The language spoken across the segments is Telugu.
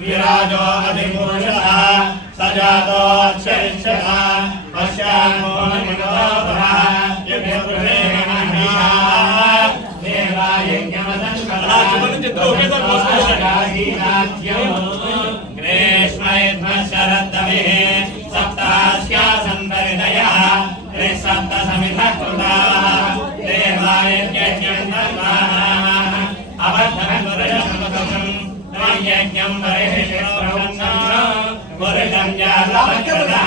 विराजो अधिपूषः सजातो अक्षरिष्यः అవధనం వరయజ్ఞం వరే వరగం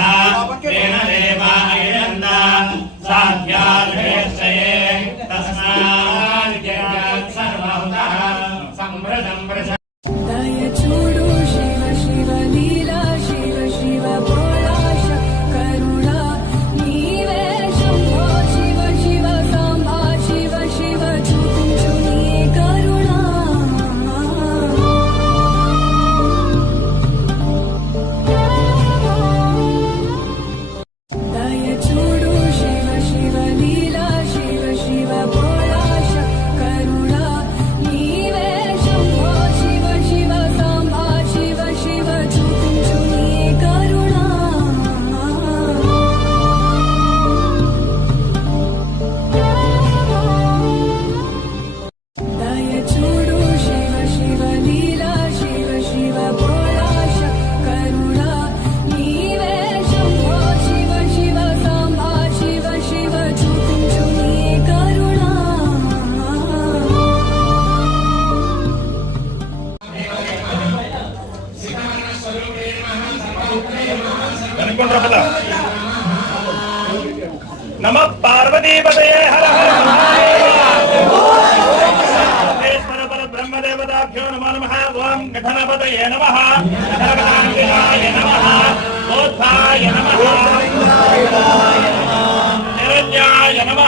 నమ పార్వతీపదే హర హర మహేశ్వర పర బ్రహ్మదేవతాభ్యో నమో నమ. ఓం గణపతయే నమ. గణపతాయ నమ. బోధాయ నమ. నిరంజాయ నమ.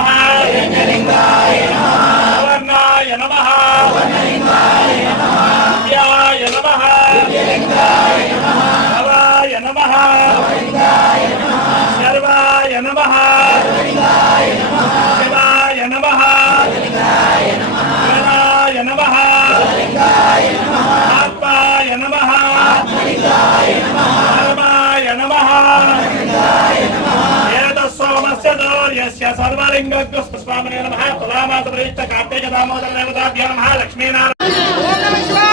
వర్ణాయ నమః. పరమాయ నమః. ఏతస్సోమస్య దౌర్యస్య సర్వలింగస్వామినే నమః. తులామాత ప్రయుక్త కార్తీక దామోదర దేవతాభ్య నమ. లక్ష్మీనారాయణ.